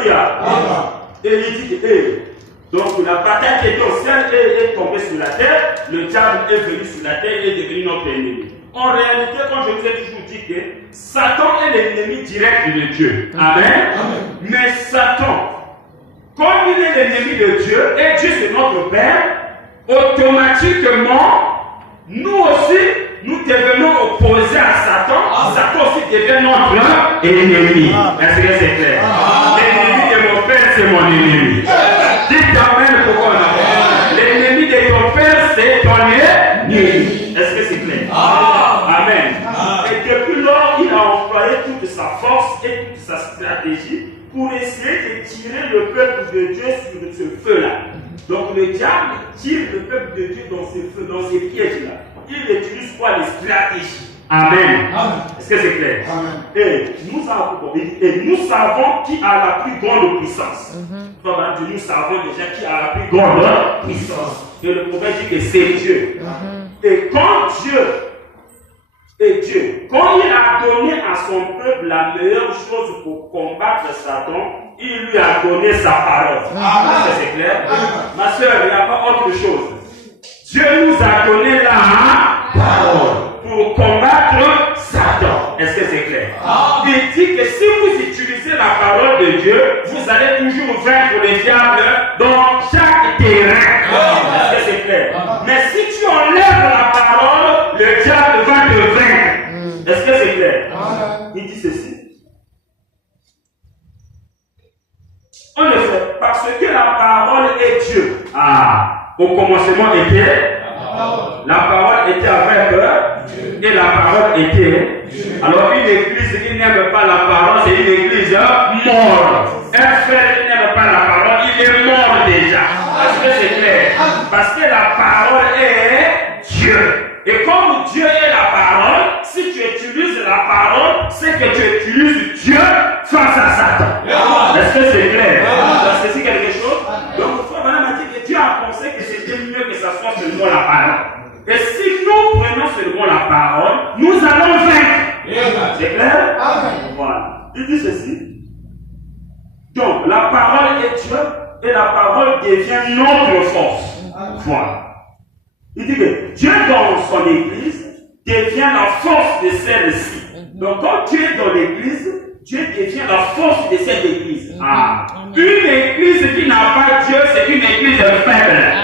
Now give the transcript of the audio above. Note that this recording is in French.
Alléluia. Et il dit que donc la bataille qui était au ciel est tombée sur la terre, le diable est venu sur la terre et est devenu notre ennemi. En réalité, comme je vous ai toujours dit que Satan est l'ennemi direct de Dieu. Amen. Mais Satan, comme il est l'ennemi de Dieu et Dieu c'est notre Père, automatiquement, nous aussi, nous devenons opposés à Satan. Satan aussi devient notre ennemi. Est-ce que c'est clair? L'ennemi de mon Père, c'est mon ennemi. Dites Amen pourquoi on a. L'ennemi de ton Père, c'est ton ennemi. Est-ce que c'est clair? Amen. Et depuis lors, il a employé toute sa force et toute sa stratégie pour essayer de tirer le peuple de Dieu sur ce feu-là. Donc le diable tire le peuple de Dieu dans ce feu, dans ces pièges-là. Il utilise quoi? Les stratégies. Amen. Est-ce que c'est clair? Et nous savons qui a la plus grande puissance. Nous savons déjà qui a la plus grande puissance. Et le prophète dit que c'est Dieu. Et quand quand il a donné à son peuple la meilleure chose pour combattre Satan, il lui a donné sa parole. Est-ce que c'est clair? Ma soeur, il n'y a pas autre chose. Dieu nous a donné la parole pour combattre Satan. Est-ce que c'est clair? Il dit que si vous utilisez la parole de Dieu, vous allez toujours vaincre le diable dans chaque terrain. Est-ce que c'est clair? Mais si tu enlèves la parole, le diable va te vaincre. Est-ce que c'est clair? Il dit ceci. En effet, parce que la parole est Dieu. Au commencement était la parole était avec eux et la parole était Dieu. Alors une église qui n'aime pas la parole, c'est une église morte. Un frère qui n'aime pas la parole, il est mort déjà. Est-ce que c'est clair? Parce que la parole est Dieu. Et comme Dieu est la parole, si tu utilises la parole, c'est que tu utilises Dieu face à Satan. Est-ce que c'est clair? Est-ce que c'est quelque chose? Donc, frère Madame a dit que Dieu a pensé que c'était mieux que ça soit seulement la parole. Et si nous prenons seulement la parole, nous allons vaincre. C'est clair? Voilà. Il dit ceci. Donc, la parole est Dieu et la parole devient notre force. Voilà. Il dit que Dieu dans son église devient la force de celle-ci. Donc quand Dieu est dans l'église, Dieu devient la force de cette église. Une église qui n'a pas Dieu, c'est une église faible.